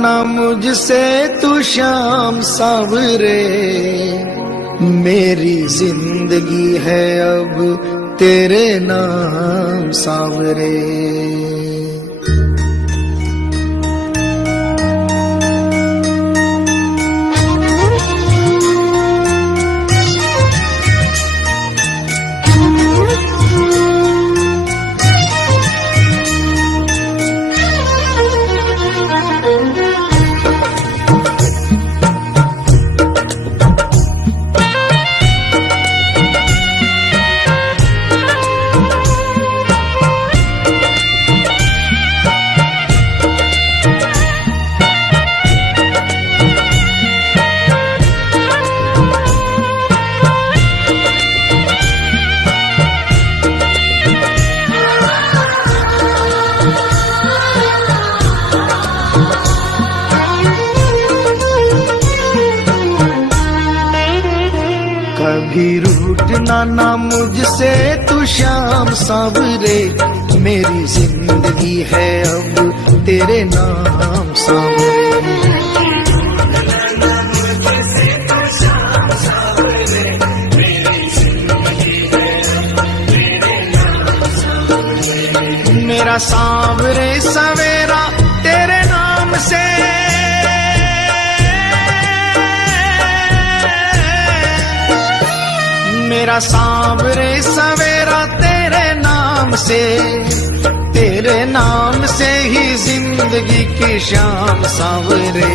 ना मुझसे तू श्याम सावरे, मेरी जिंदगी है अब तेरे नाम सावरे। कभी रूठना ना मुझसे तू श्याम सावरे, मेरी जिंदगी है अब तेरे नाम सावरे। मेरा सावरे सवेरा तेरे नाम से, मेरा सावरे सवेरा तेरे नाम से, तेरे नाम से ही जिंदगी की शाम सावरे।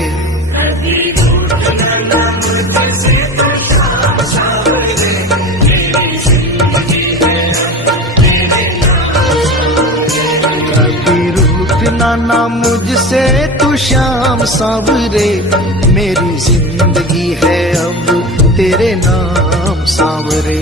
कभी रूठना ना मुझसे तू श्याम सावरे, मेरी जिंदगी है अब तेरे नाम सावरे।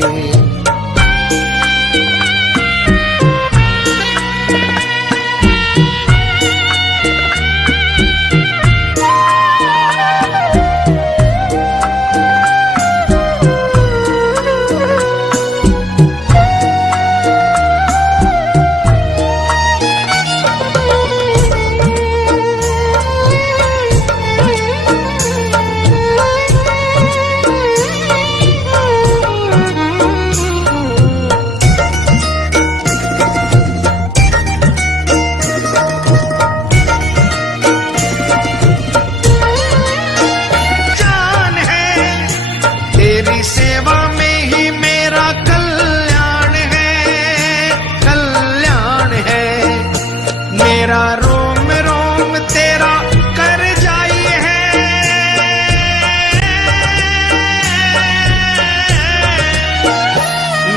सेवा में ही मेरा कल्याण है, कल्याण है। मेरा रोम रोम तेरा कर जाइए है,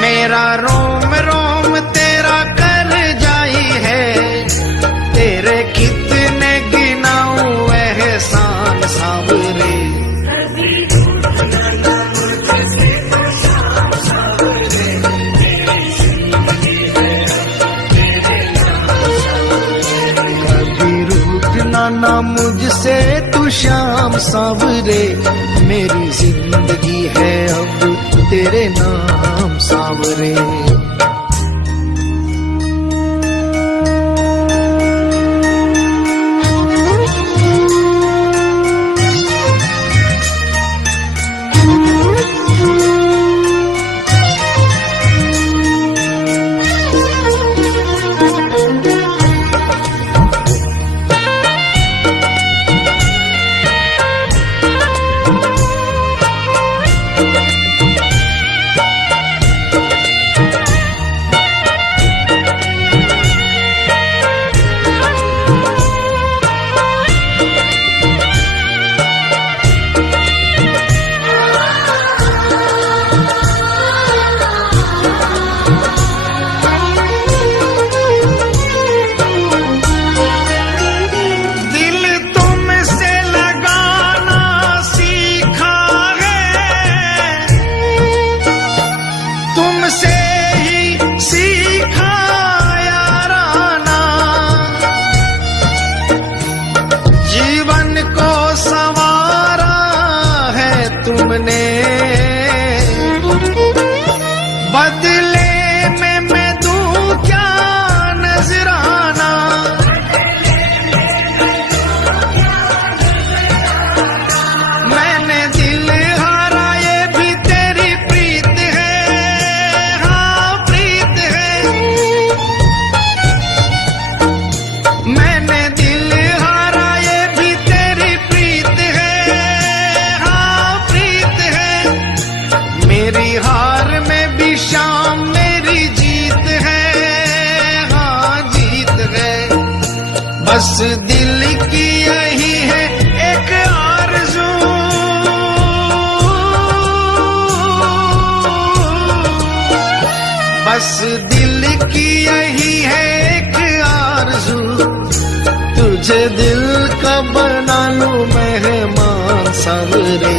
मेरा रोम रोम तेरा कर जाई है। तेरे कितने गिनाऊं एहसान सावरे, ना मुझसे तू श्याम सावरे, मेरी जिंदगी है अब तेरे नाम सावरे। बस दिल की यही है एक आरज़ू, तुझे दिल का बना लूं मेहमान सावरे।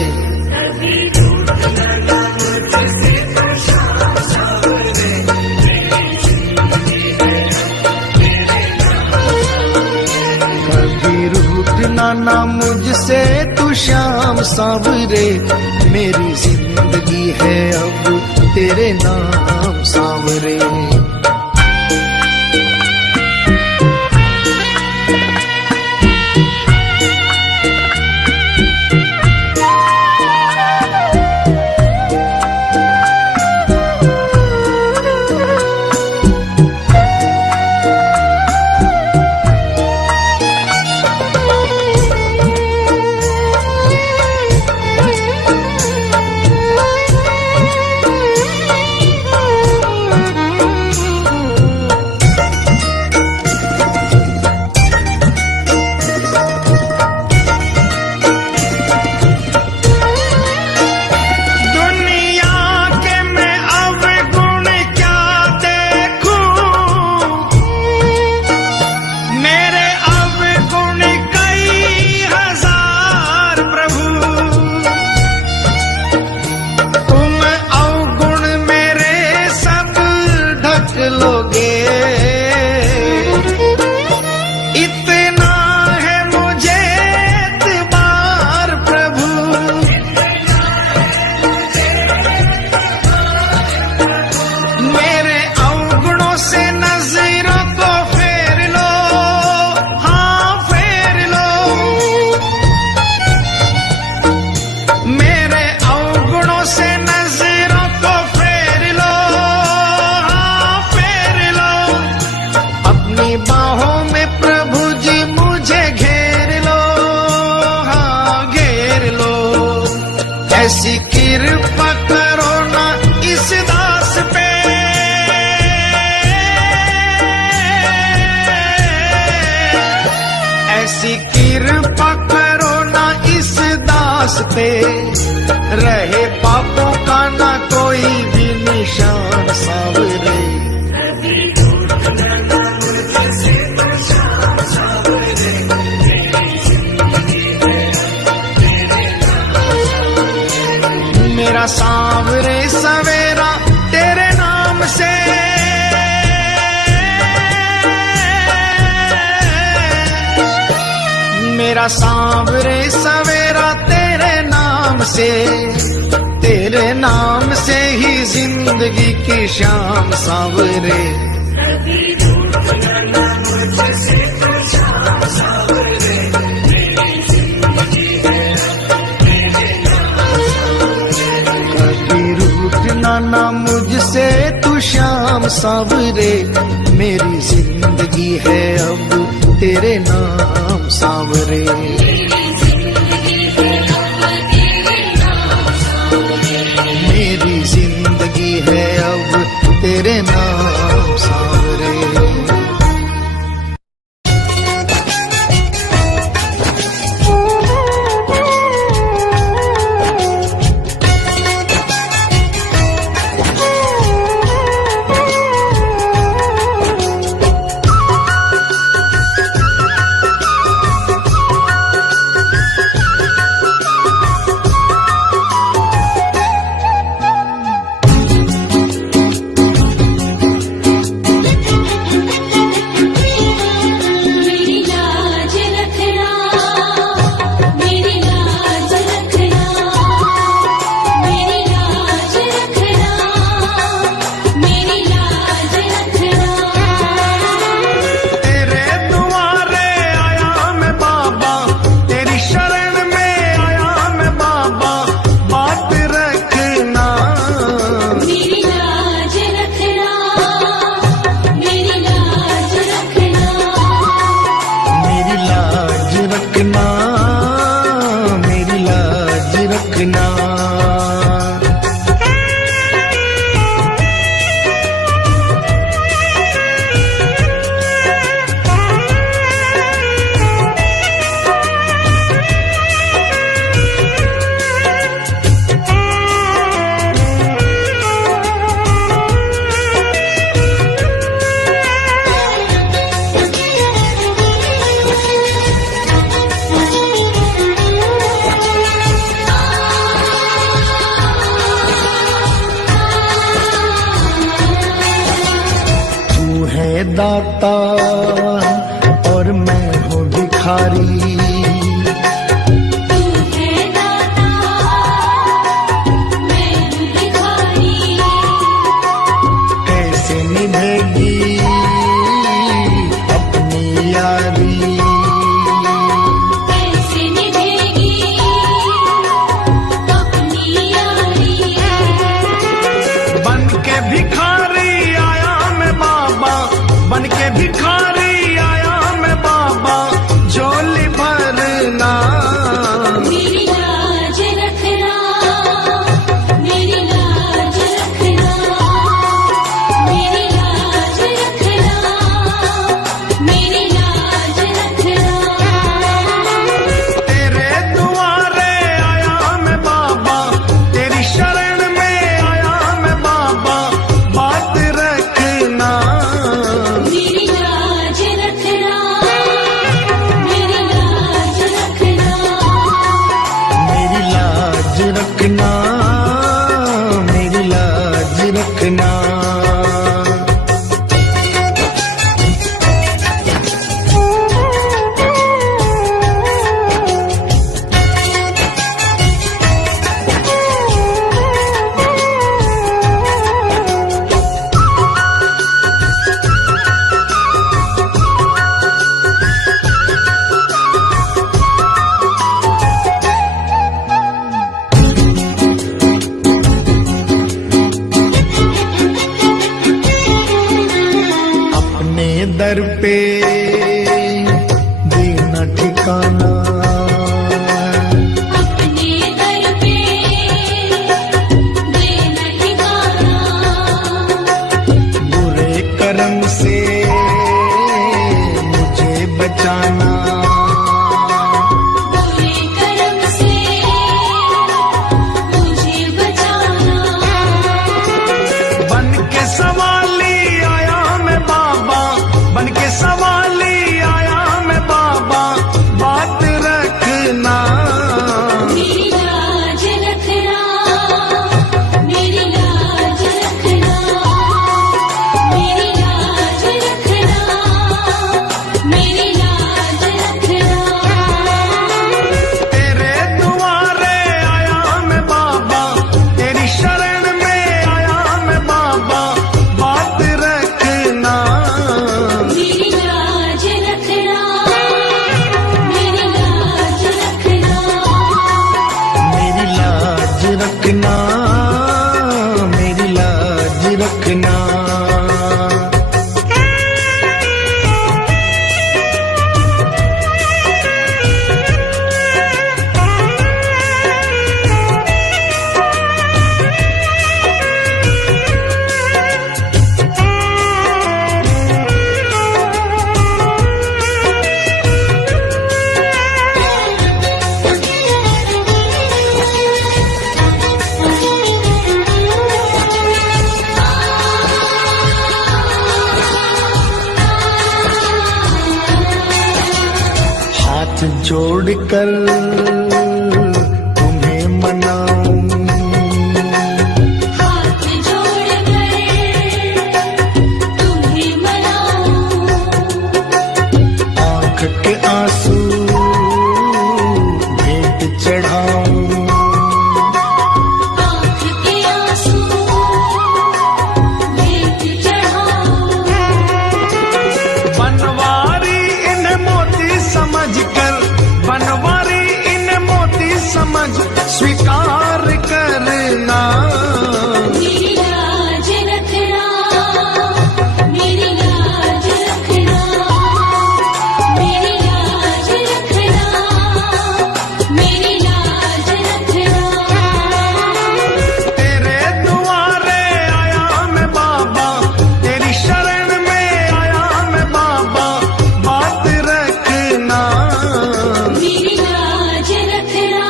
कभी रूठना ना मुझसे तू श्याम सावरे, मेरी जिंदगी है अब तेरे नाम सावरे। ऐसी कृपा करो ना इस दास पे, ऐसी कृपा करो ना इस दास पे, रहे पापों का ना कोई भी निशान सावरे। मेरा सांवरे सवेरा तेरे नाम से, मेरा सांवरे सवेरा तेरे नाम से, तेरे नाम से ही जिंदगी की शाम सांवरे। ना मुझसे तू श्याम सावरे, मेरी जिंदगी है अब तेरे नाम सावरे। मेरी जिंदगी है अब तेरे नाम सावरे। पे देना ठिकाना, अपने दर पे देना ठिकाना, बुरे कर्म से मुझे बचाना, बुरे कर्म से मुझे बचाना। बन के सवाली आया मैं बाबा, बन के सवाली आया मैं बाबा, बात रखना, मेरी लाज रखना, मेरी लाज रखना, मेरी लाज रखना, मेरी लाज रखना। तेरे दुआरे आया मैं बाबा, तेरी शरण में आया मैं बाबा, बात रखना, मेरी लाज रखना, मेरी लाज रखना, मेरी लाज रखना, मेरी लाज रखना। हाथ जोड़कर तुम्हें मनाऊं, हाथ जोड़कर तुम्हें मनाऊं, आंख के आंसू भेंट चढ़ाऊं, आँख के आंसू भेंट चढ़ाऊं। बनवारी इन मोती समझकर, बनवारी इन मोती समझ स्वीकार करना, मेरी लाज रखना, मेरी लाज रखना, मेरी लाज रखना, मेरी लाज रखना। तेरे दुआरे आया मैं बाबा, तेरी शरण में आया मैं बाबा, बात रखना, मेरी लाज रखना,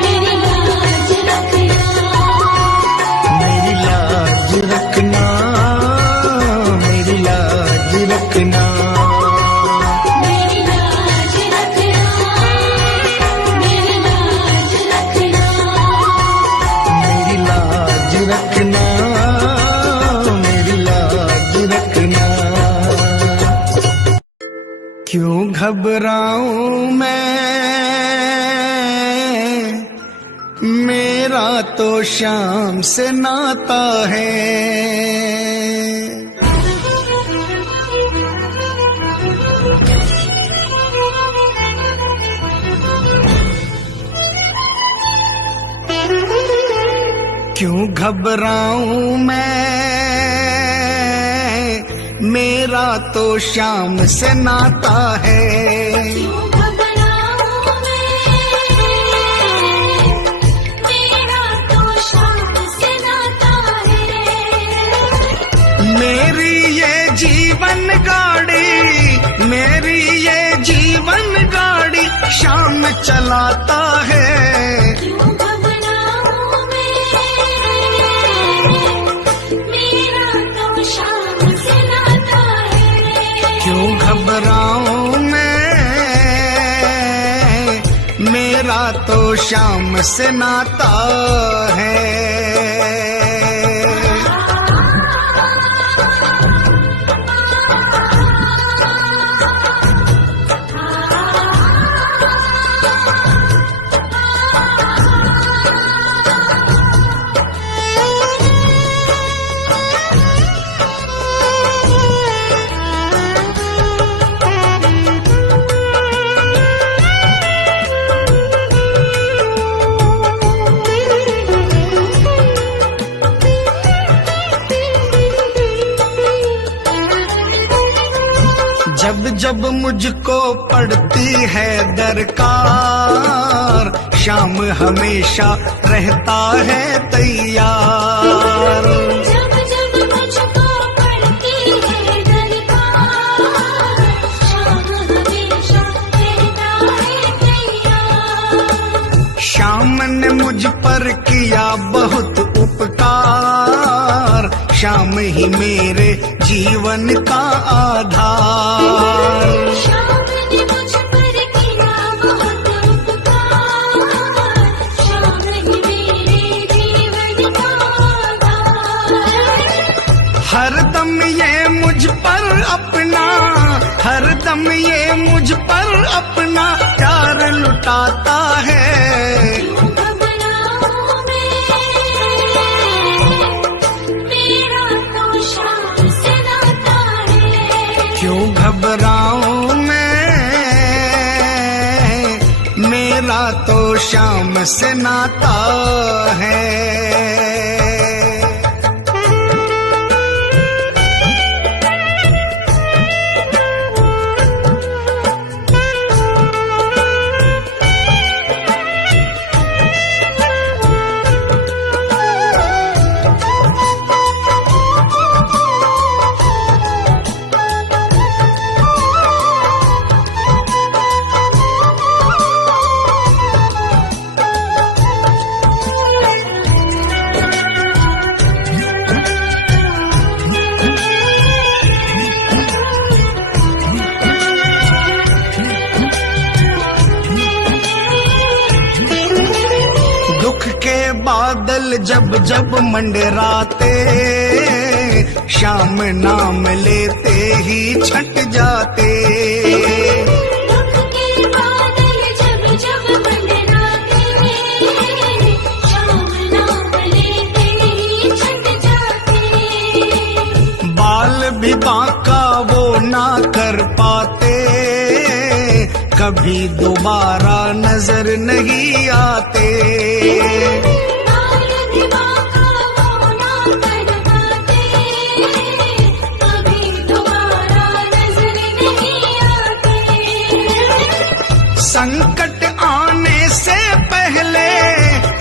मेरी लाज रखना, मेरी लाज रखना, मेरी लाज रखना, मेरी लाज रखना, मेरी लाज रखना, मेरी लाज रखना, मेरी लाज रखना। क्यों घबराऊं मैं, मेरा तो शाम से नाता है, क्यों घबराऊं मैं, मेरा तो शाम से नाता है, क्यों घबराऊं मैं, मेरा तो शाम से नाता है। मेरी ये जीवन गाड़ी, मेरी ये जीवन गाड़ी शाम चलाता है, क्यों घबराऊं मैं, मेरा तो शाम से नाता है। क्यों घबराऊं मैं, मेरा तो शाम से नाता है। जब मुझको पड़ती है दरकार, शाम हमेशा रहता है तैयार। जब जब मुझको पड़ती है दरकार, शाम हमेशा रहता है तैयार। श्याम ने मुझ पर किया बहुत उपकार, श्याम ही मेरे जीवन का आधार। श्याम ने मुझ पर किया बहुत उपकार, श्याम ही मेरे जीवन का आधार। हरदम ये मुझ पर अपना, हरदम ये मुझ पर अपना प्यार लुटाता है। क्यों घबराऊं मैं, मेरा तो शाम से नाता है। दुख के बादल जब जब मंडराते, शाम नाम लेते ही छट जाते। दुख के बादल जब जब मंडराते, शाम नाम लेते ही छट जाते। बाल भी बांका वो ना कर पाते, कभी दोबारा नजर नहीं आते। बाल भी बांका वो ना कर पाते, कभी दोबारा नजर नहीं आते। संकट आने से पहले,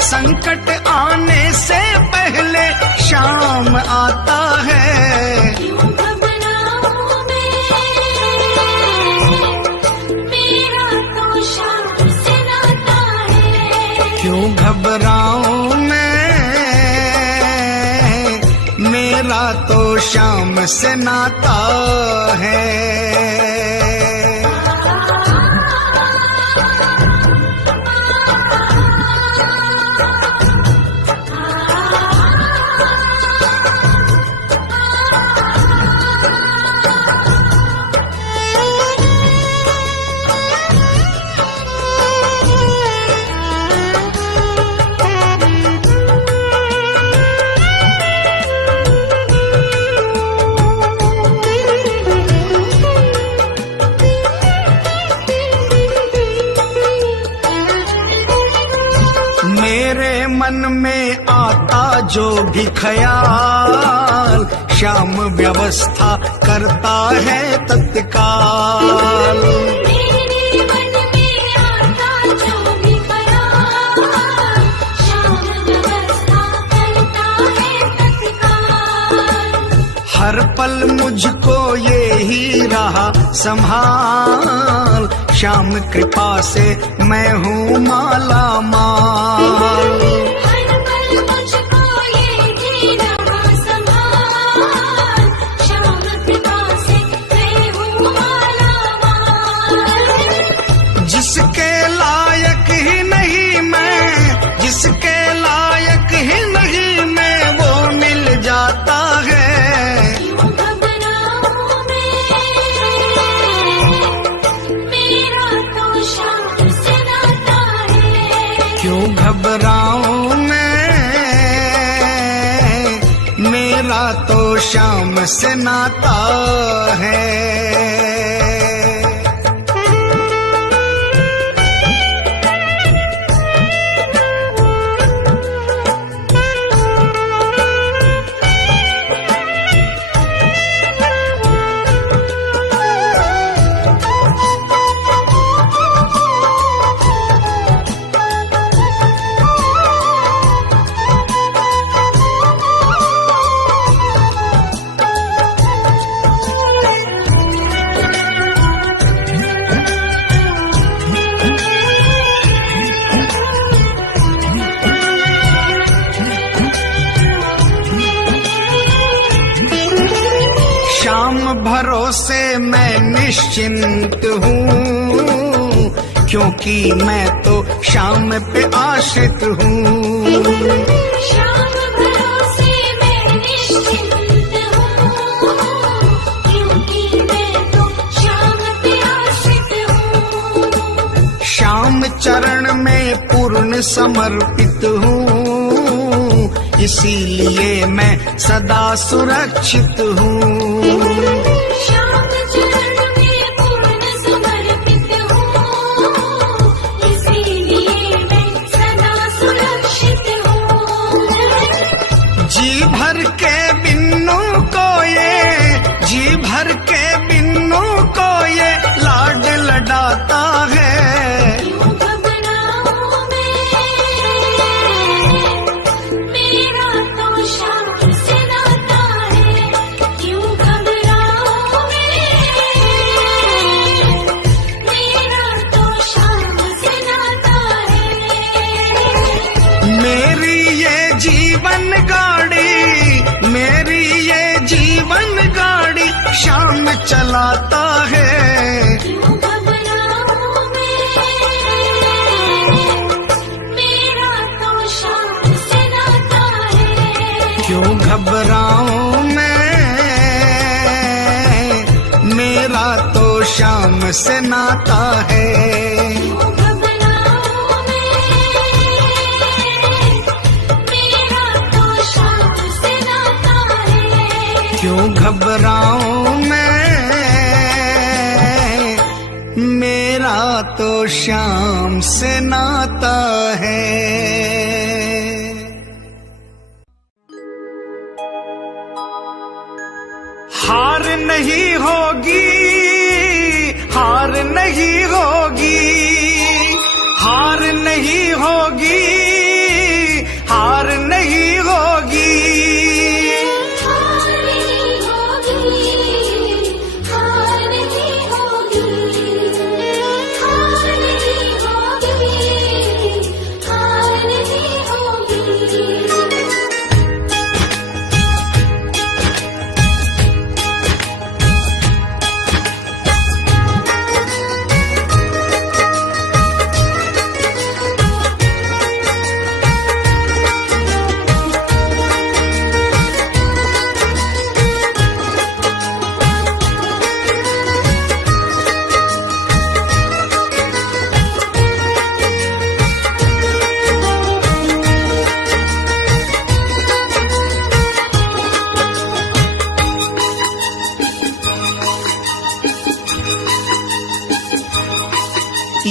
संकट आने से पहले शाम आता है। क्यों घबराऊं मैं, मेरा तो शाम से नाता है। क्यों घबराऊं मैं, मेरा तो शाम से नाता है। मेरे मन में आता जो भी ख्याल, श्याम व्यवस्था करता है तत्काल। मेरे मन में आता जो भी ख्याल, श्याम व्यवस्था करता है तत्काल। हर पल मुझको ये ही रहा संभाल, श्याम कृपा से मैं हूँ माला माल। हर पल मुझको ये ही रहा संभाल, श्याम कृपा से मैं हूँ माला माल। जिसके लायक ही नहीं मैं, जिसके लायक ही नहीं मैं, वो मिल जाता है। क्यों घबराऊं मैं, मेरा तो शाम से नाता है। क्यों घबराऊं मैं, मेरा तो शाम से नाता है। निश्चिंत हूँ, क्योंकि मैं तो शाम पे आश्रित हूँ। श्याम भरोसे मैं निश्चिंत हूँ, क्योंकि मैं तो श्याम पे आश्रित हूँ। श्याम चरण में पूर्ण समर्पित हूँ, इसीलिए मैं सदा सुरक्षित हूँ। श्याम चरण में पूर्ण समर्पित हूँ, इसीलिए मैं सदा सुरक्षित हूँ। जी भर के बिन्नू को ये, जी भर के बिन्नू को ये लाड लडाता है। क्यों घबराऊं मैं, मेरा तो श्याम से नाता है। क्यों घबराऊं मैं, मेरा तो श्याम से नाता है। मेरी ये जीवन गाड़ी, मेरी ये जीवन गाड़ी श्याम चलाता है। क्यों घबराऊं मैं, मेरा तो श्याम से नाता है। क्यों घबराऊं मैं, मेरा तो श्याम से नाता है। क्यों घबराऊं मैं, मेरा तो श्याम से नाता है। क्यों घबराऊं मैं, मेरा तो श्याम से नाता है। हार नहीं होगी, हार नहीं होगी, हार नहीं होगी, हार नहीं होगी। हार नहीं होगी, हार नहीं होगी, हार नहीं होगी, हार नहीं होगी।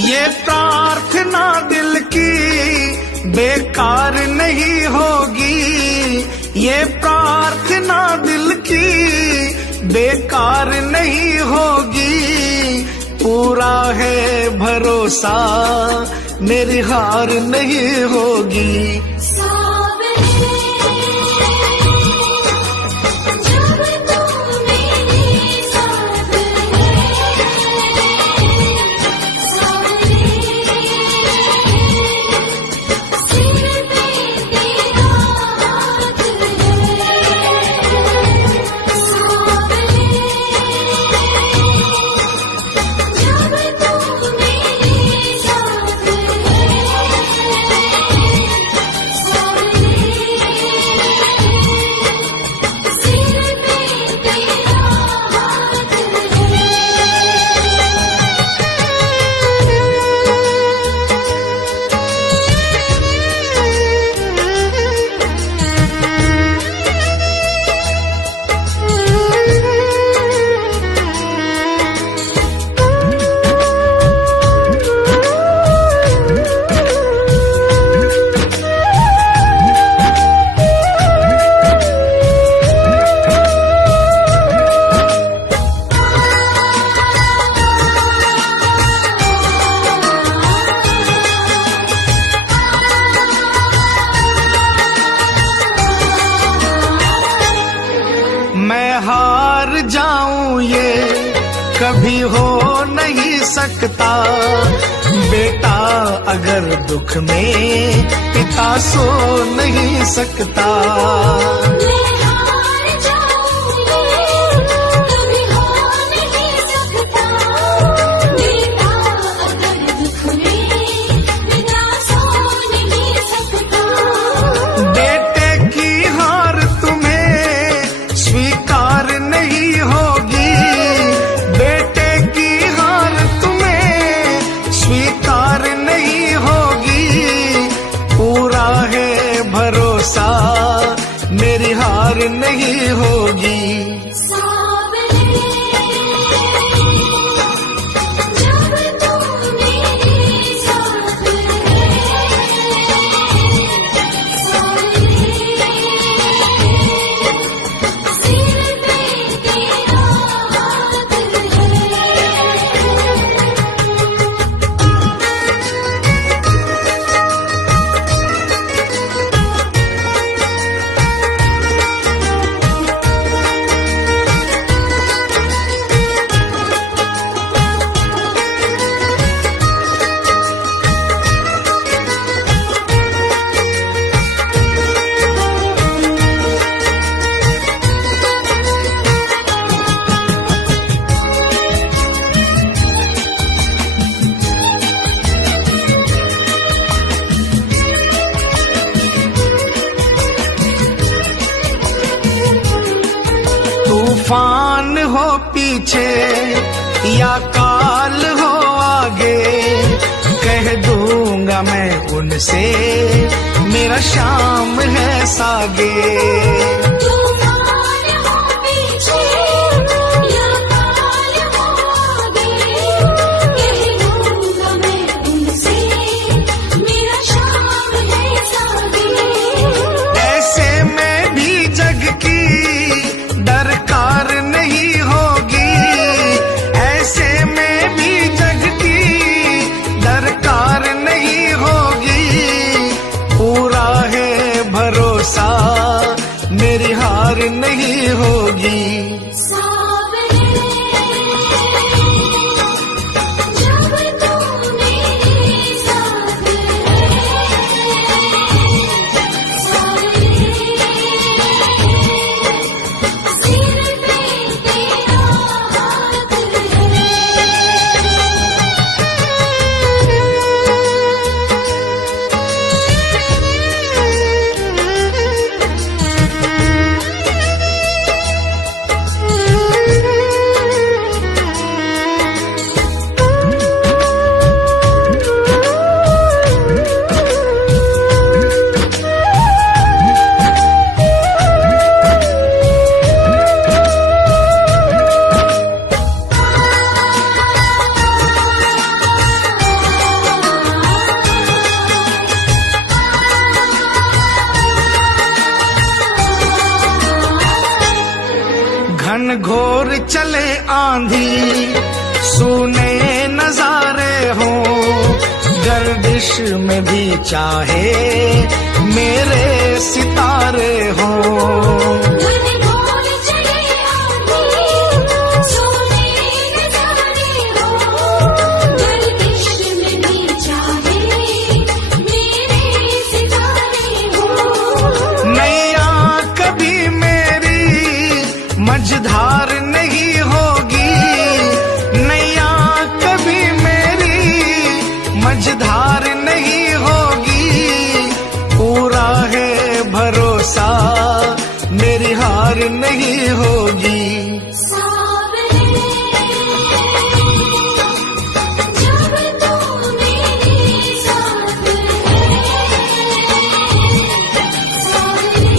ये प्रार्थना दिल की बेकार नहीं होगी, ये प्रार्थना दिल की बेकार नहीं होगी। पूरा है भरोसा, मेरी हार नहीं होगी। जब तू मेरे साथ है, सिर पे तेरा हाथ है। जब तू मेरे साथ सिर पे तेरा हाथ मैं हार जाऊं ये कभी हो नहीं सकता। बेटा अगर दुख में पिता सो नहीं सकता। मैं हार जाऊं ये कभी हो नहीं सकता। पीछे या काल हो आगे, कह दूंगा मैं उनसे मेरा श्याम है सागे। तूफान हो पीछे या काल हो आगे, कह दूंगा मैं उनसे मेरा श्याम है सागे। ऐसे में भी जग की दरकार नहीं होगी, ऐसे में भी जग की दरकार नहीं होगी। पूरा है भरोसा मेरी हार नहीं होगी। सावरे जब तू मेरे साथ है, सावरे सिर पे तेरा हाथ है। घन घोर चले आंधी सुने नजारे हो, गर्दिश में भी चाहे मेरे सितारे हो। घने घोर चले आंधी सोने नजारे हो, गर्दिश में भी चाहे मेरे सितारे हो। नैया कभी मेरी मझधार नहीं होगी, नैया कभी मेरी मझधार नहीं होगी। पूरा है भरोसा मेरी हार नहीं होगी। सावरे जब तू मेरे साथ है, सावरे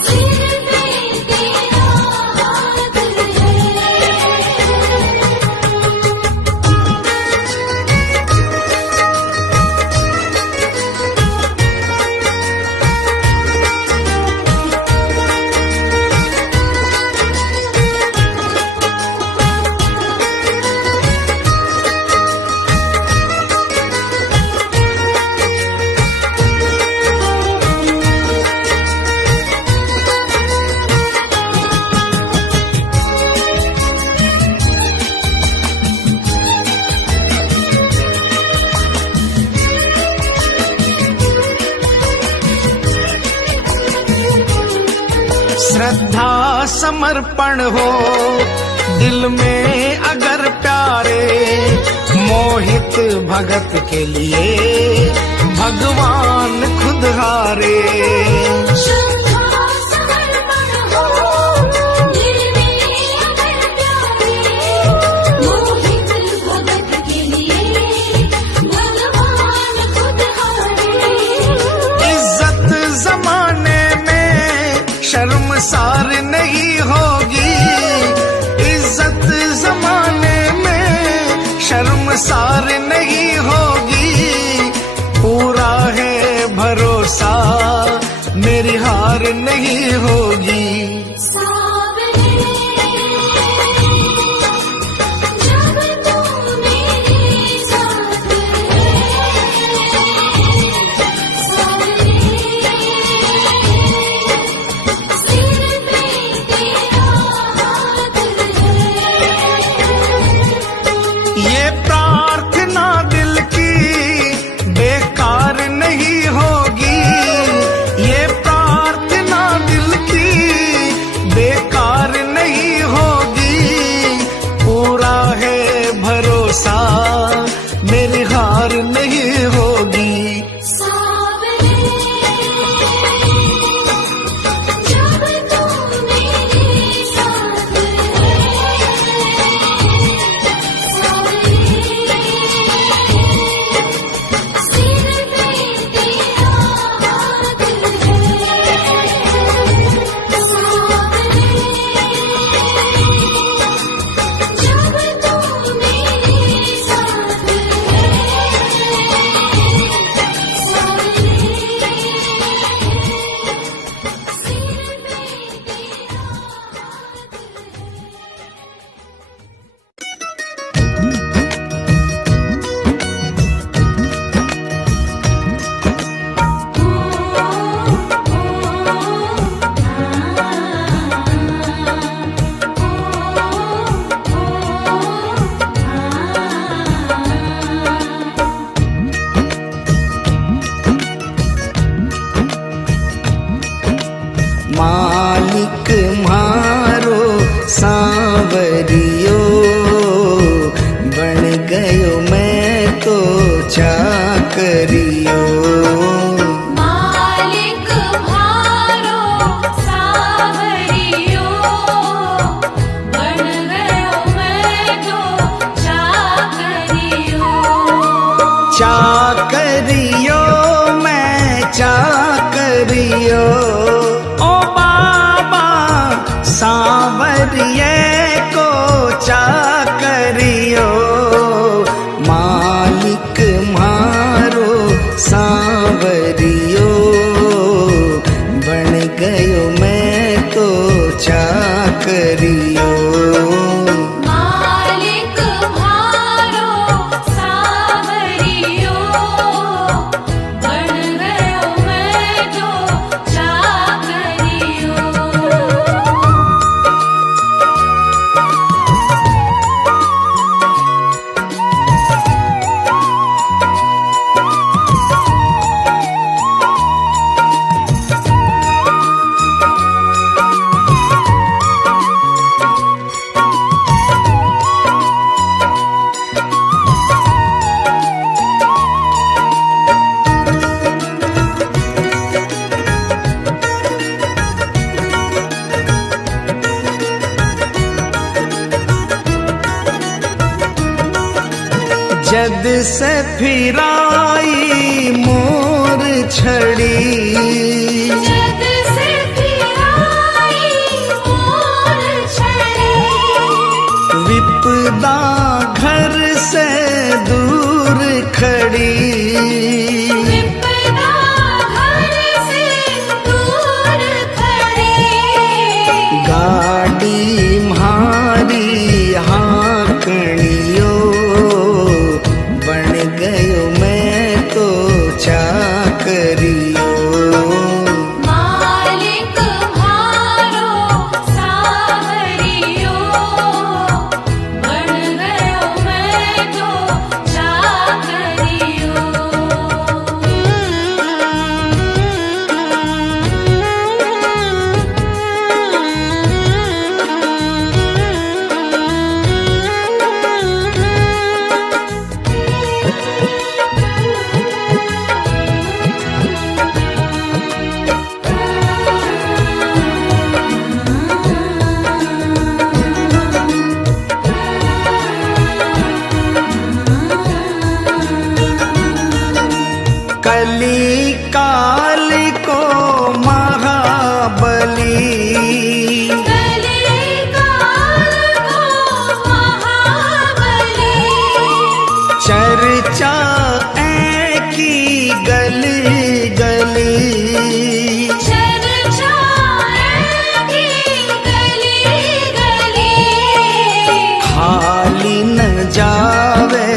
सिर पे तेरा हाथ है। श्रद्धा समर्पण हो दिल में अगर प्यारे, मोहित भगत के लिए भगवान खुद हारे। श्रद्धा समर्पण हो दिल में अगर प्यारे, मोहित भगत के लिए भगवान खुद हारे। इज्जत जमाने में शर्मसार नहीं होगी, इज्जत जमाने में शर्मसार नहीं होगी। पूरा है भरोसा मेरी हार चाकरियो मैं चाकरियो ओ बाबा सांवरिये को चाकरियो मालिक मारो सांवरियो बन गयो मैं तो चाकरियो मालिक मारो सांवरियो बन गयो मैं तो चाकरियो। जद से फिराई मोर छड़ी जद से फिराई मोर छड़ी विपदा घर से दूर खड़ी विपदा घर से दूर खड़ी गाड़ी म्हारी हाँकणियो बन गयो मैं तो चाकरियो मालिक मारो सांवरियो बन गयो मैं तो चाकरियो। कली काल को महाबली कलिकाल को महाबली चर्चा ऐ की गली गली चर्चा की गली गली खाली न जावे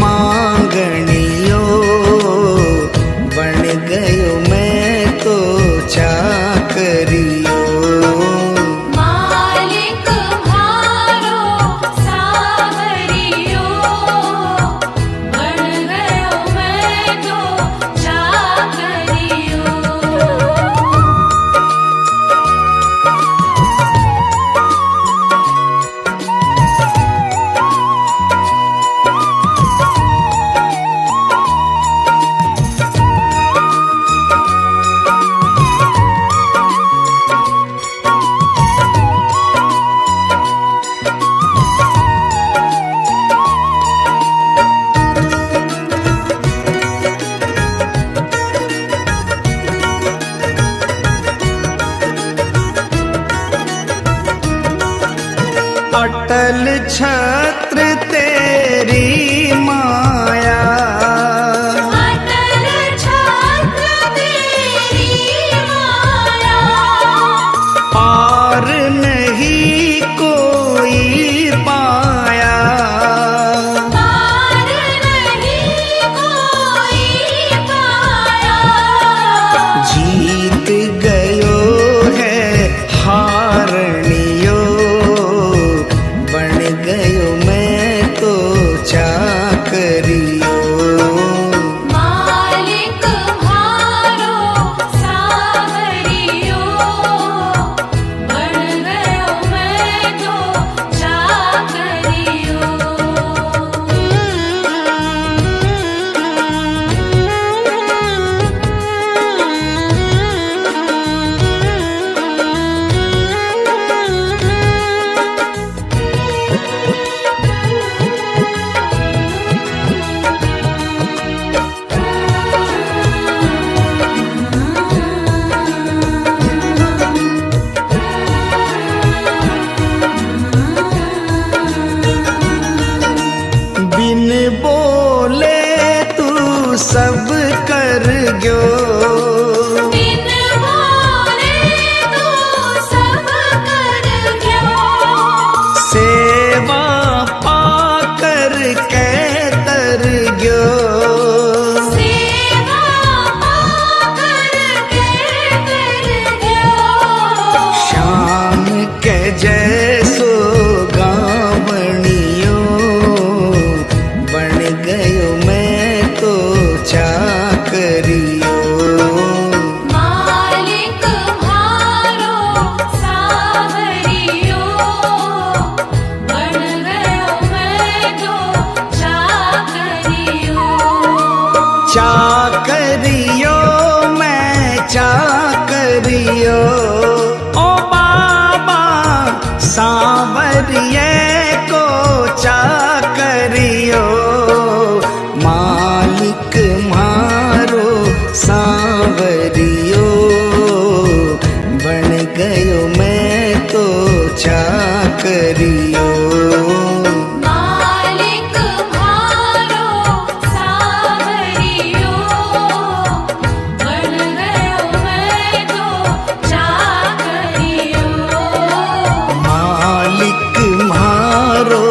मांगणियो बन गयो मैं तो चाकरियो मालिक मारो सांवरियो बन गयो मैं तो चाकरियो। सब कर गयो। बिन बोले तो सब कर गयो। सेवा पाकर के तर गयो। सेवा पाकर के तर गयो। श्याम के जैसो गावणियो बन गयो मैं तो चाकरियो। मालिक म्हारो सावरियो बन गयो मैं तो चाकरियो। चाकरियो मैं चाकरियो ओ बाबा सांवरिये को चाकरियो। मालिक मारो सांवरियो बन गयो मैं तो चाकरियो। मालिक म्हारो सावरियो बन गयो मैं तो चाकरियो। मालिक म्हारो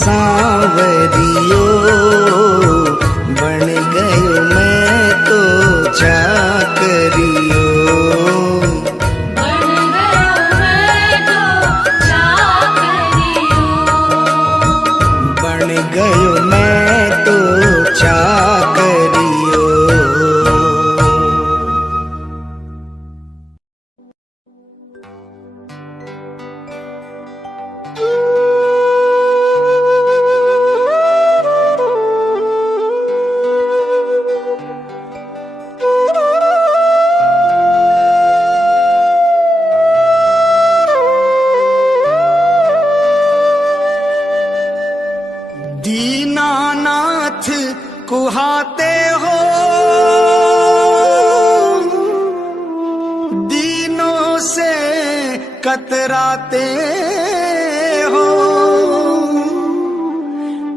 सांवरियो बन गयो मैं तो चाकरियो। बन गयो मैं तो चाकरियो। बन गयो मैं तो चाकरियो। दीनानाथ कुहाते हो दीनों से कतराते हो।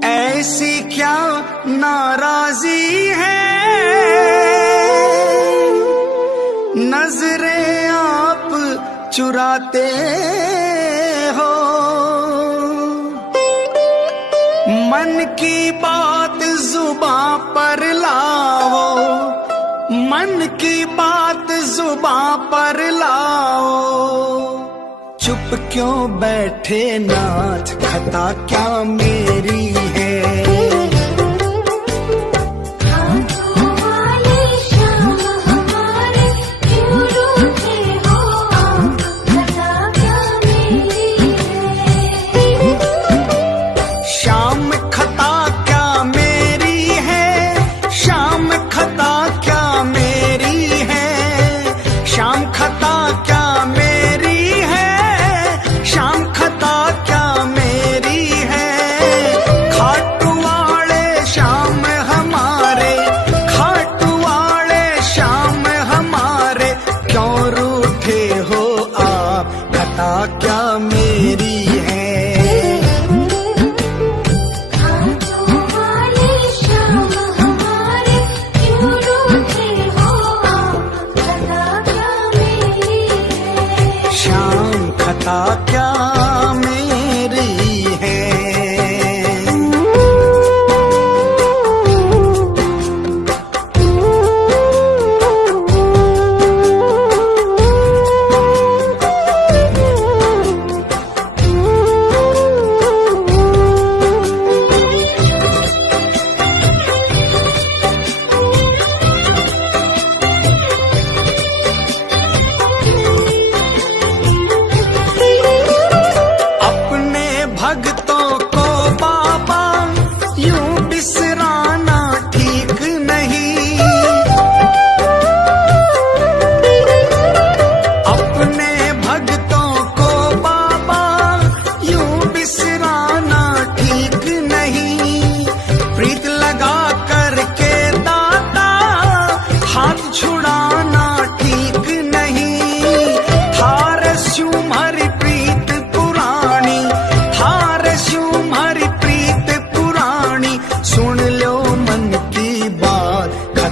ऐसी क्या नाराजी है नजरें आप चुराते हो। मन की बात जुबां पर लाओ। मन की बात जुबां पर लाओ। चुप क्यों बैठे नाथ खता क्या मेरी है। हाथों वाले श्याम हमारे क्यों रूठे हो। खता क्या मेरी है। शाम खता क्या मेरी है। शाम खता क्या मेरी है। शाम खता क्या मेरी है। शाम खता क्या मेरी है। खाटू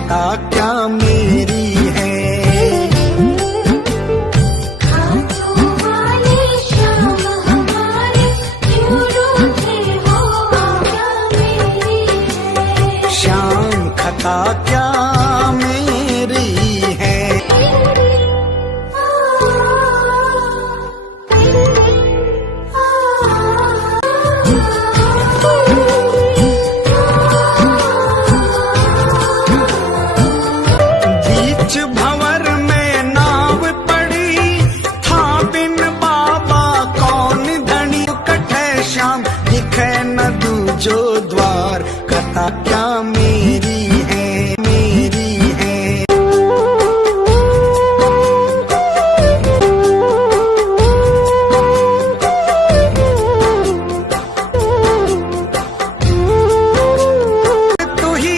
खता क्या मेरी है। हाथों वाले श्याम हमारे क्यों रूठे हो, आज्ञा मेरी है। श्याम खता क्या मेरी है। बीच भंवर में नाव पड़ी, था बिन बाबा कौन धनी। कटे श्याम दिखे न दूजो द्वार, कथा क्या मेरी है, मेरी है। तू ही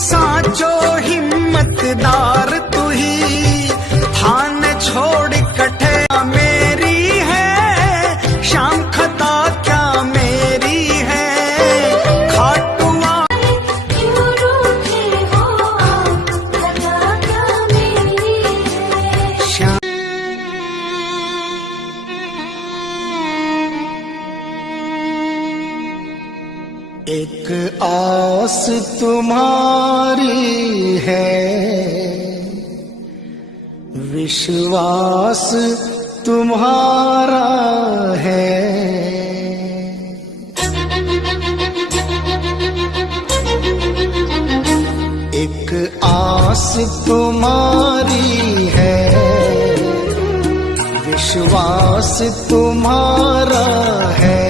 साचो हिम्मतदार, तू ही थान छोड़ कटे मेरी है। शाम खता क्या मेरी है। खाटुआ क्यों रूठे हो, आज्ञा क्या मेरी है। श्याम एक आस तुम्हारी है, विश्वास तुम्हारा है। एक आस तुम्हारी है, विश्वास तुम्हारा है।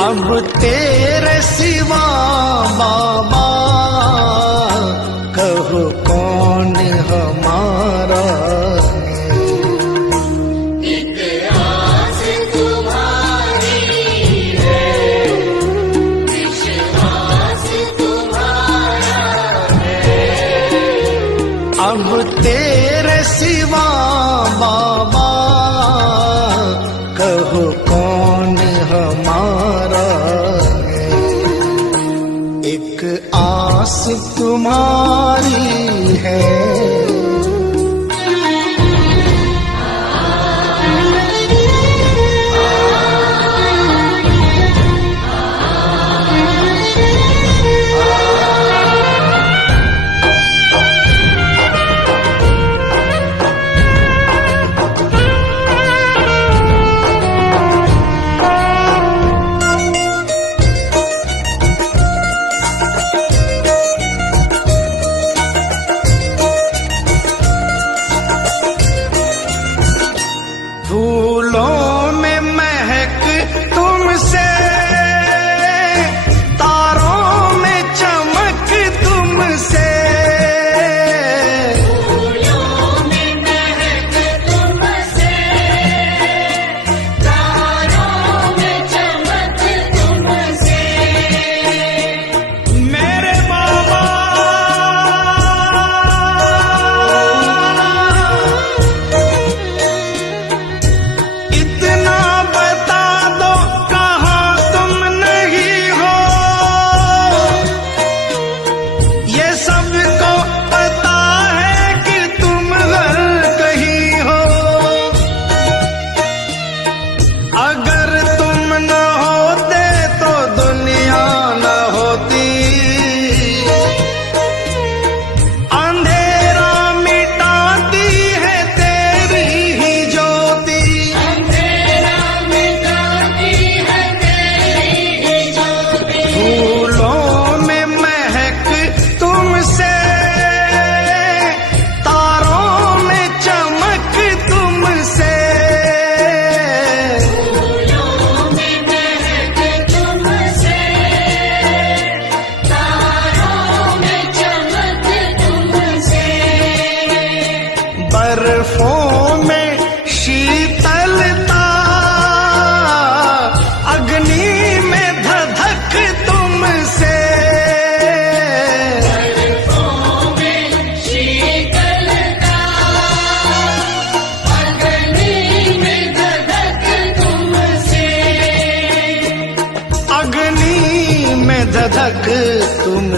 अब तेरे सिवा बाबा कहो कौन हमारा है। अब तेरे सिवा बाबा कहो कौन हमारा है। एक आस तुम्हारी है।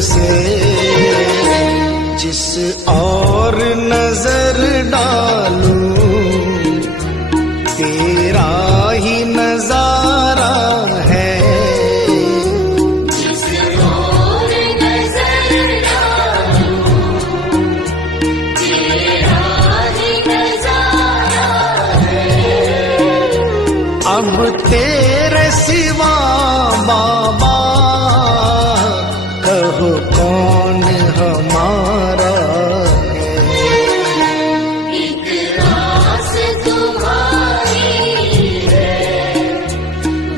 से जिस और नजर डालूं तेरा ही नजारा है। जिस और नजर डालूं तेरा ही नजारा है। अब तेरे सिवा बाबा कहो कौन हमारा है। एक आस तुम्हारी है,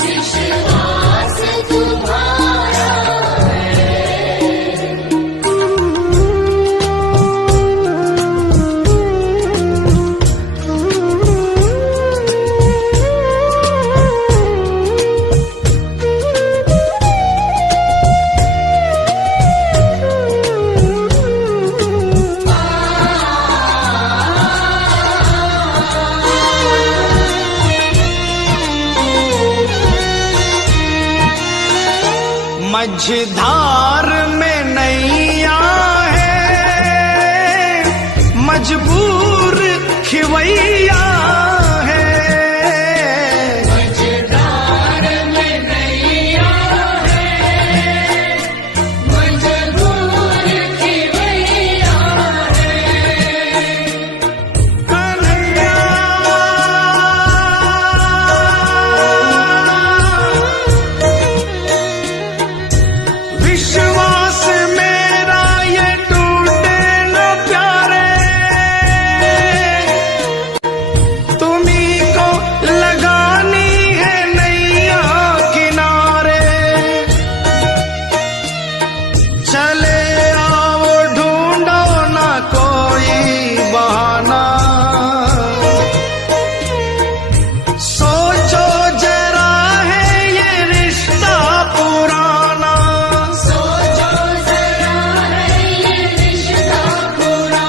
विश्वास तुम्हारा मझधार में नैया है, मजबूर खिवैया है। मझधार में नैया है, मजबूर खिवैया है। कन्हैया विश्वास मेरा ये टूटे न प्यारे, तुम्ही को लगानी है नैया किनारे। चले आओ ढूंढो ना कोई बहाना, सोचो जरा है ये रिश्ता पुराना। सोचो जरा है ये रिश्ता पुराना।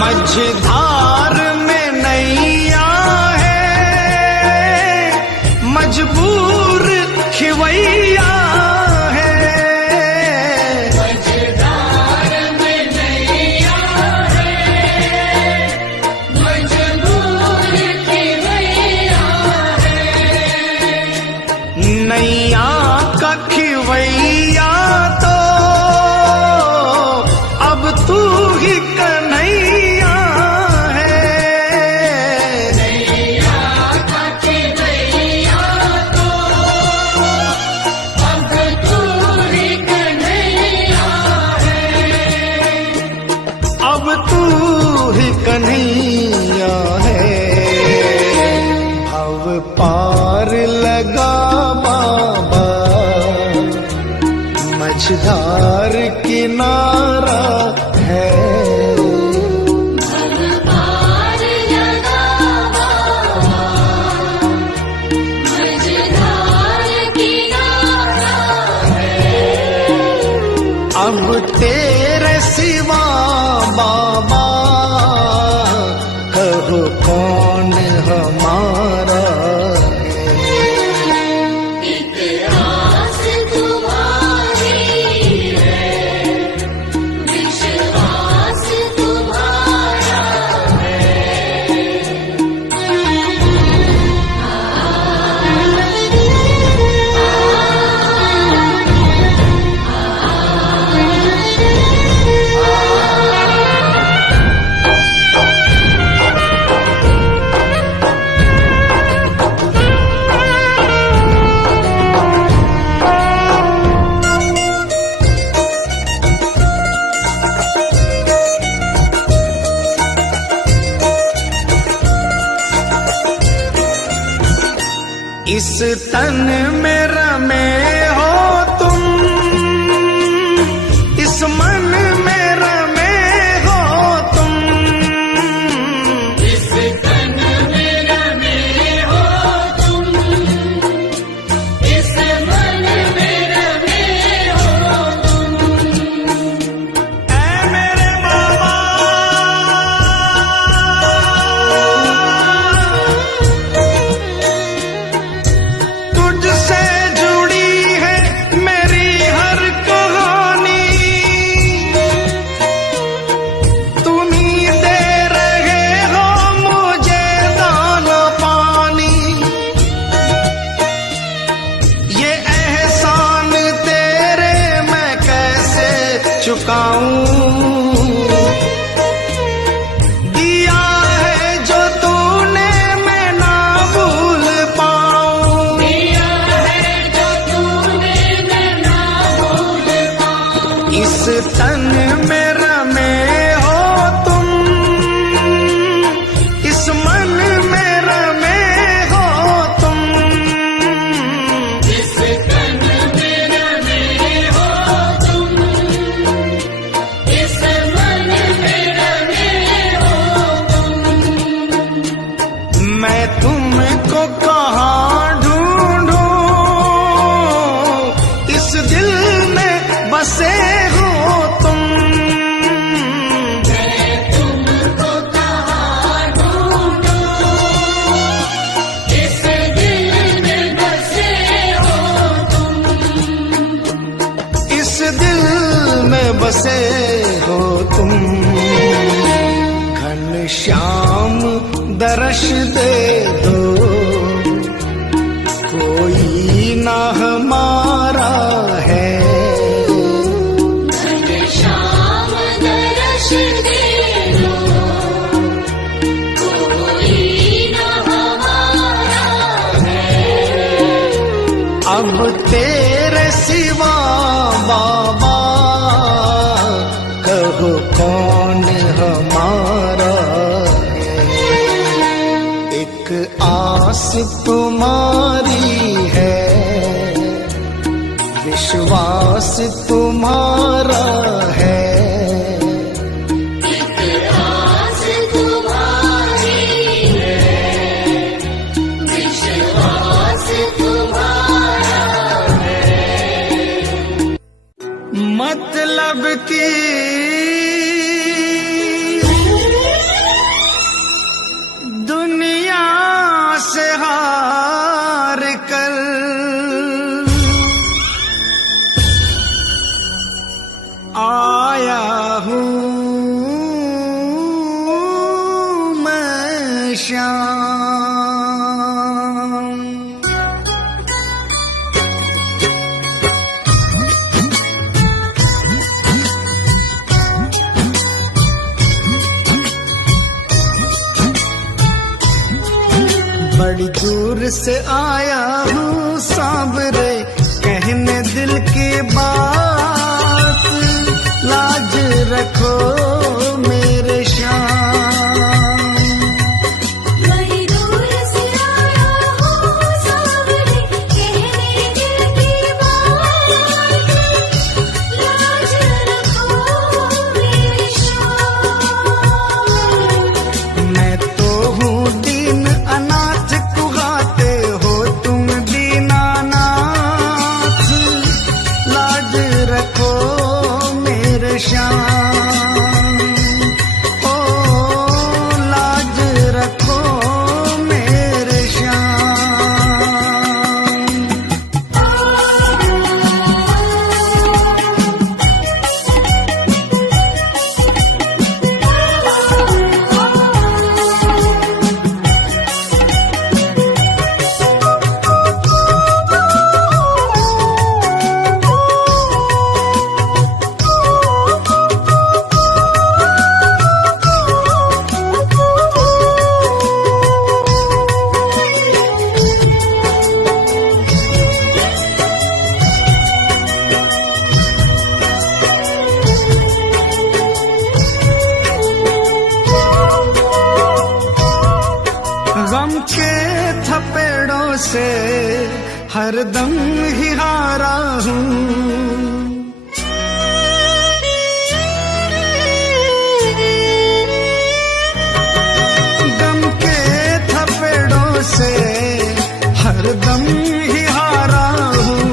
मझधार में नैया है, मजबूर खिवैया है। मझधार में नैया है, मजबूर खिवैया है। नैया का खिवैया तो अब तू ही कन्हैया है। नैया का खिवैया तो अब तू ही कन्हैया है। अब तू ही कन्हैया है। भव पार लगा बाबा, मझधार किनारा है। पार लगा बाबा, मझधार किनारा है। अब तेरे सिवा बाबा कहो कौन हमारा है। एक आस तुम्हारी है, विश्वास तुम्हारा इस तन में रमे हो तुम, इस मन में रमे हो तुम। इस तन में रमे हो तुम, इस मन में रमे हो तुम। ऐ मेरे बाबा तुझसे जुड़ी श्याम दर्श दे दो, कोई ना हमारा है। श्याम दर्श दे दो, कोई न हमारा है। अब तेरे सिवा बाबा कहो कौन हमारा है। एक आस तुम्हारी है, विश्वास तुम्हारा है। एक आस तुम्हारी है, विश्वास तुम्हारा है। मतलब की दुनिया से हार कर आया हूँ मैं श्याम। बड़ी दूर से आया हूँ सांवरे, कहने दिल की बात, लाज रखो मेरे श्याम। बड़ी दूर से आया हूँ सांवरे, कहने दिल की बात, लाज रखो मेरे श्याम। मैं तो हूँ दीन अनाथ, कुहाते हो तुम दीनानाथ, लाज रखो मेरे श्याम। ओ लाज रखो मेरे श्याम। गम के थपेड़ों से हरदम ही हारा हूँ। गम के थपेड़ों से हरदम ही हारा हूँ।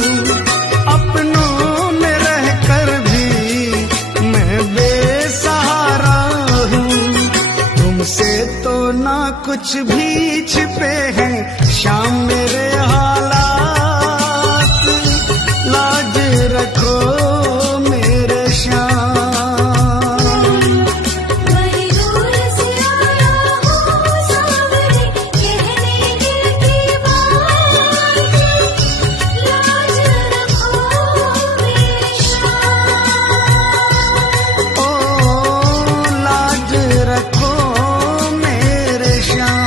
अपनों में रहकर भी मैं बेसहारा हूँ। तुमसे तो ना कुछ भी छिपे हैं श्याम मेरे हालात, लाज रखो मेरे श्याम। बड़ी दूर से आया हूँ सांवरे, कहने दिल की बात, लाज रखो मेरे श्याम। ओ लाज रखो मेरे श्याम।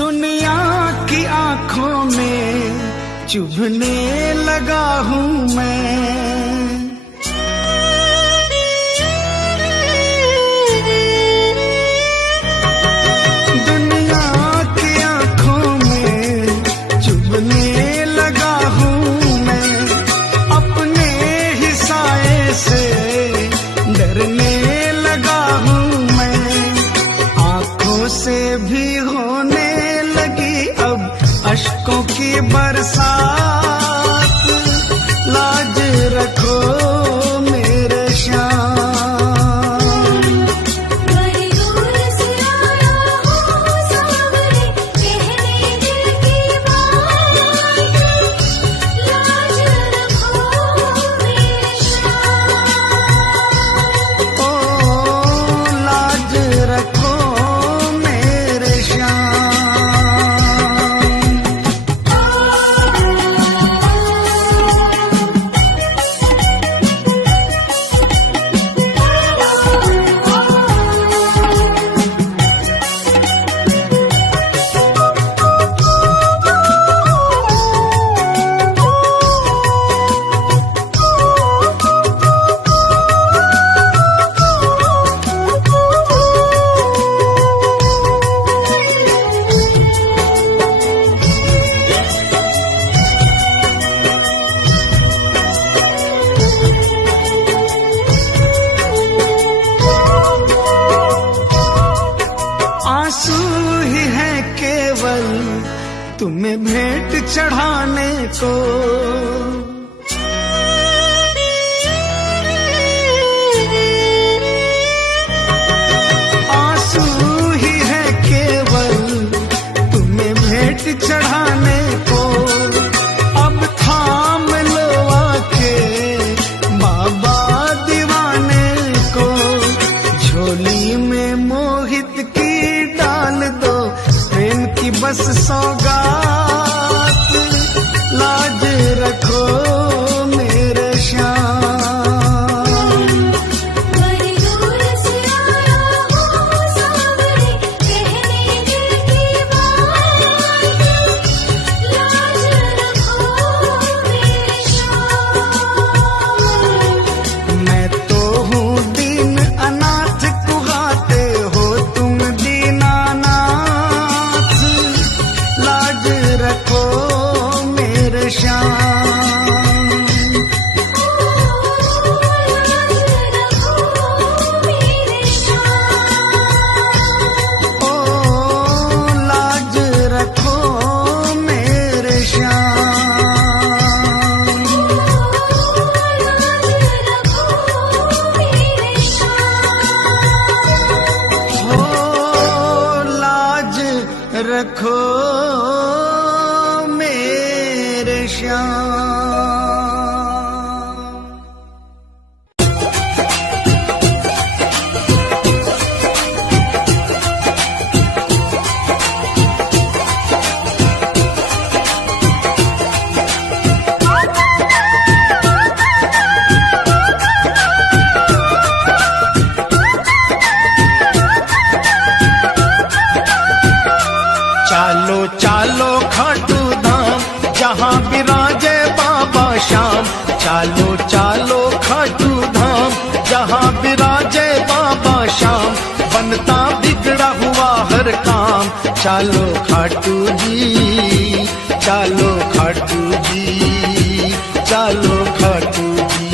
दुनिया की आंखों में चुभने लगा हूँ मैं। से भी होने लगी अब अश्कों की बरसात। लाज रखो मेरे श्याम। बड़ी दूर से आया हूँ सावरे, कहने दिल की बात। लाज रखो मेरे श्याम। ओ लाज रखो मेरे श्याम। आंसू ही है केवल तुम्हें भेंट चढ़ाने को। आंसू ही है केवल तुम्हें भेंट चढ़ाने को। अब थाम लो आके बाबा दीवाने को। झोली में मोहित की डाल दो प्रेम की बस सौगात। लाज रखो मेरे श्याम। बड़ी दूर से आया हूँ सावरे, कहने दिल की बात। लाज रखो मेरे श्याम। मैं तो हूँ दीन अनाथ कुहाते हो तुम दीनानाथ। लाज रखो मेरे श्याम। ओ लाज रखो मेरे श्याम। हो लाज रखो मेरे श्याम। चालो चालो खाटू धाम जहाँ विराजे बाबा श्याम। चालो चालो खाटू धाम जहाँ विराजे बाबा श्याम। बनता बिगड़ा हुआ हर काम। चालो खाटू जी, चालो खाटू जी, चालो खाटू जी।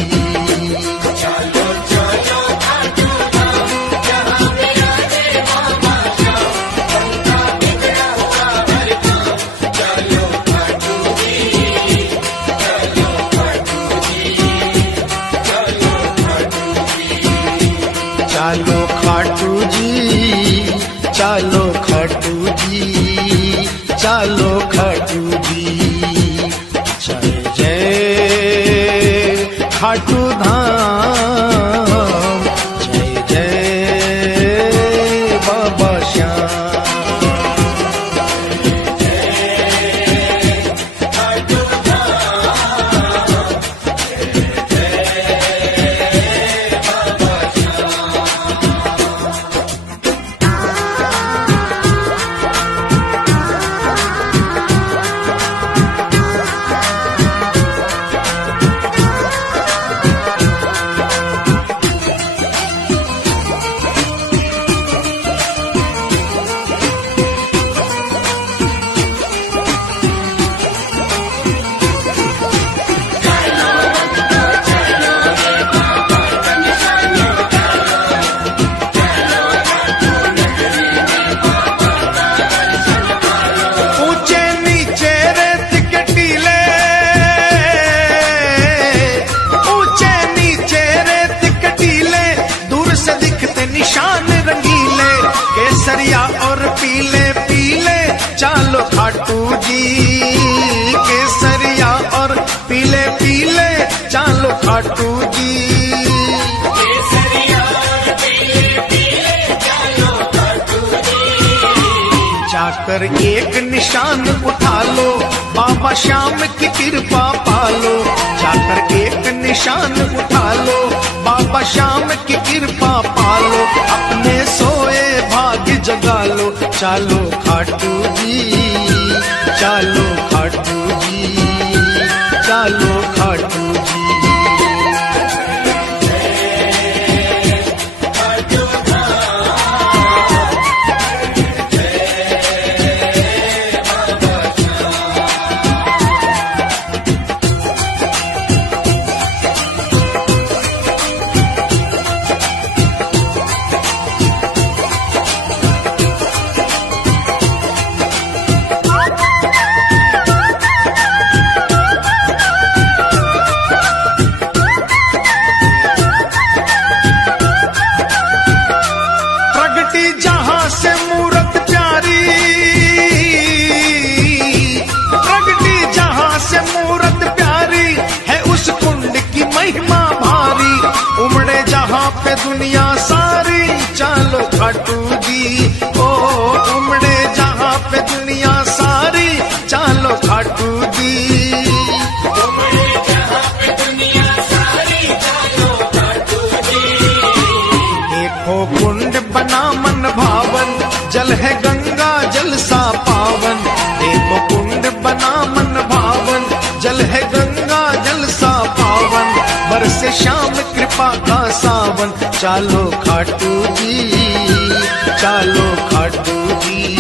चालो खाटू जी, चालो खाटू जी, चालो खाटू जी। जय जय खाटू धाम, जय जय बाबा श्याम। केसरिया और पीले पीले चालो खाटू जी, केसरिया और पीले पीले चालो खाटू जी। जाकर एक निशान उठा लो, बाबा श्याम की कृपा पालो। जाकर एक निशान उठा लो, बाबा श्याम की कृपा पालो। अपने सोए भाग्य जगा लो, चालो खाटू जी, चालो खाटू जी, चालो खाटू जी। जहां से मूरत प्यारी, प्रगटी जहां से मूरत प्यारी है, उस कुंड की महिमा भारी। उमड़े जहां पे दुनिया सारी, चालो खाटू जी। ओ उमड़े जहां पे दुनिया सारी, चालो खाटू जी। देखो कुंड बना मन भावन, जल है गंगा जल सा पावन। देखो कुंड बना मन भावन, जल है गंगा जल सा पावन। बरसे श्याम कृपा का सावन, चालो खाटू जी, चालो खाटू जी,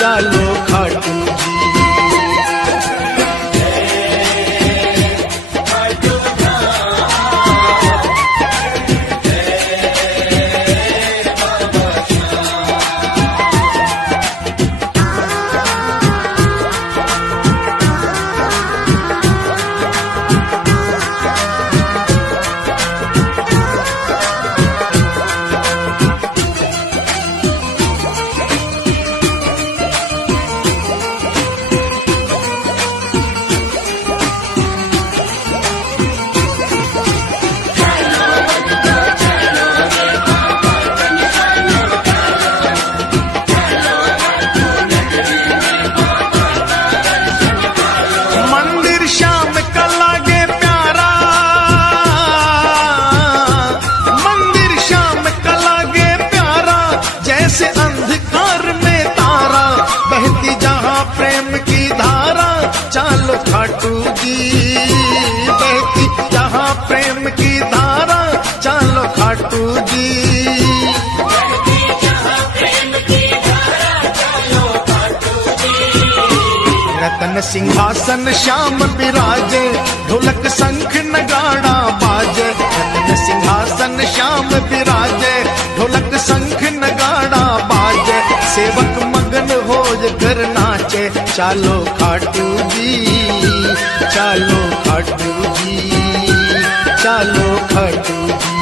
चालो खाटू जी। चालो खाटू जी, बहती जहां प्रेम की धारा, चालो खाटू जी। रतन सिंहासन श्याम विराजे, ढोलक शंख नगाड़ा बाजे। रतन सिंहासन श्याम विराजे, ढोलक शंख नगाड़ा बाजे। सेवक मगन हो कर नाचे, चालो खाटू जी, चालो खाटू जी, चालो खाटू जी।